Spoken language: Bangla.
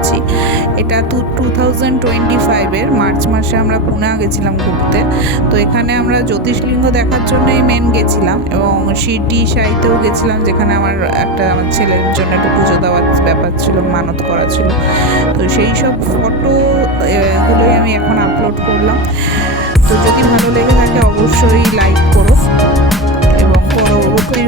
করছি। এটা 2025-এর মার্চ মাসে আমরা পুনে গেছিলাম ঘুরতে। তো এখানে আমরা জ্যোতিষলিঙ্গ দেখার জন্যই মেন গেছিলাম, এবং শিরডি সাইতেও গেছিলাম, যেখানে আমার ছেলের জন্য একটু পুজো দেওয়ার ব্যাপার ছিল, মানত করা ছিল। তো সেই সব ফটো এগুলোই আমি এখন আপলোড করলাম। তো যদি ভালো লেগে থাকে অবশ্যই লাইক করো, এবং পরবর্তী